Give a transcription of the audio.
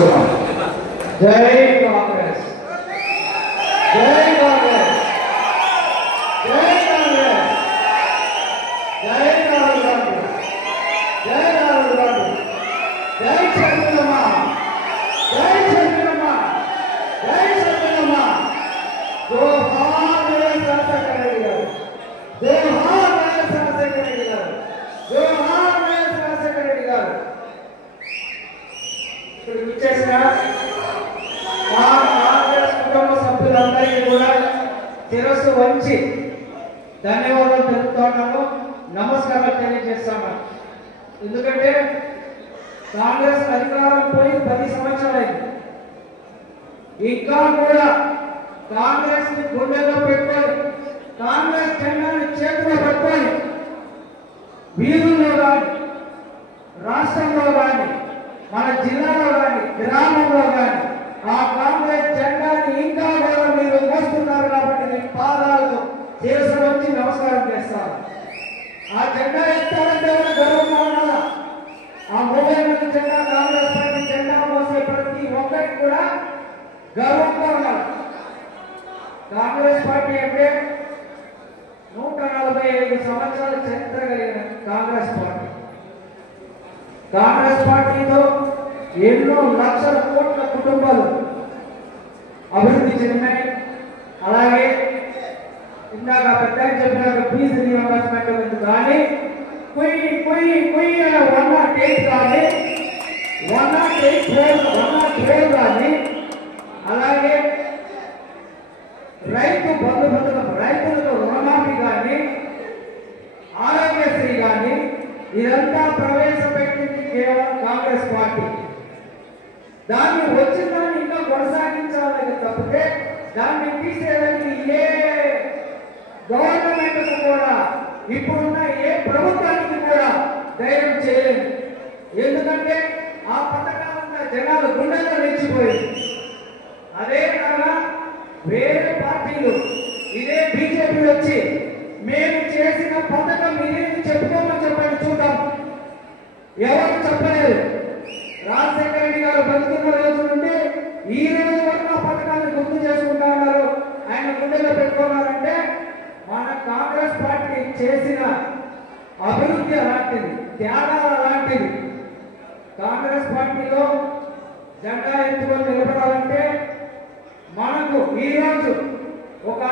జై కాంగ్రెస్, జై కాంగ్రెస్, జై కాంగ్రెస్, జై రాహుల్ గాంధీ, జై రాహుల్ గాంధీ, జై చంద్రమ్మ, జై చంద్రమ్మ, జై చంద్రమ్మ. జోహార్ వైఎస్ రాజశేఖర రెడ్డి గారు, జోహార్ వైఎస్ రాజశేఖర రెడ్డి గారు, జోహార్ వైఎస్ రాజశేఖర రెడ్డి గారు. ఇప్పుడు విచ్చేసిన కాంగ్రెస్ కుటుంబ సభ్యులందరికీ కూడా శిరస్సు వంచి ధన్యవాదాలు తెలుపుతున్నాను, నమస్కారాలు తెలియజేస్తాను. ఎందుకంటే కాంగ్రెస్ అధికారం పోయి 10 సంవత్సరాలైంది. ఇంకా కూడా కాంగ్రెస్ ని గుండెల్లో పెట్టుకొని, కాంగ్రెస్ జెండాని చేతిలో పట్టుకొని వీధుల్లో కానీ, రాష్ట్రంలో కానీ, మన జిల్లాలో కానీ, గ్రామంలో కానీ ఆ కాంగ్రెస్ జెండాని ఇంకా కూడా మీరు మోస్తున్నారు. కాబట్టి మీ పాదాలకు శిరస్సు వచ్చి నమస్కారం చేస్తారు. ఆ జెండా ఎత్తారంటే కూడా గర్వంగా ఉండాలా. ఆ 30 మంది జెండా, కాంగ్రెస్ పార్టీ జెండా మోసే ప్రతి ఒక్కరికి కూడా గర్వంగా ఉండాలి. కాంగ్రెస్ పార్టీ అంటే 145 సంవత్సరాల చరిత్ర కలిగిన కాంగ్రెస్ పార్టీ. కాంగ్రెస్ పార్టీతో ఎన్నో లక్షల కోట్ల కుటుంబాలు అభివృద్ధి చెందినాయి. అలాగే ఇందాక పెద్ద చెప్పిన ఫీజు రియంబర్స్మెంట్ కానీ, 108 కానీ, 108 కానీ, అలాగే రైతు బంధు పథకం, రైతులకు రుణమాఫీ కానీ, ఆరోగ్యశ్రీ కానీ, ఇదంతా ప్రవేశపెట్టింది కేవలం కాంగ్రెస్ పార్టీ. దాన్ని వచ్చిందని ఇంకా కొనసాగించాలని తప్పితే దాన్ని తీసేదానికి ఏ గవర్నమెంట్ కూడా, ఇప్పుడున్న ఏ ప్రభుత్వానికి కూడా ధైర్యం చేయలేదు. ఎందుకంటే ఆ పథకాలంతా జనాలు గుండెల్లో నిలిచిపోయింది. అదే కాగా వేరే పార్టీలు, ఇదే బీజేపీ వచ్చి మేము చేసిన పథకం ఇదేంటి చెప్పుకోమని చెప్పండి చూద్దాం. ఎవరు చెప్పలేదు. రాజశేఖర రెడ్డి గారు బతుకున్న రోజు నుండి ఈ రోజు వరకు ఆ పథకాన్ని గుర్తు చేసుకుంటా ఉన్నారు, ఆయన గుండెలో పెట్టుకున్నారంటే మన కాంగ్రెస్ పార్టీ చేసిన అభివృద్ధి అలాంటిది, త్యాగాలు అలాంటిది. కాంగ్రెస్ పార్టీలో జెండా ఎత్తుకొని నిలబడాలంటే మనకు ఈ రోజు ఒక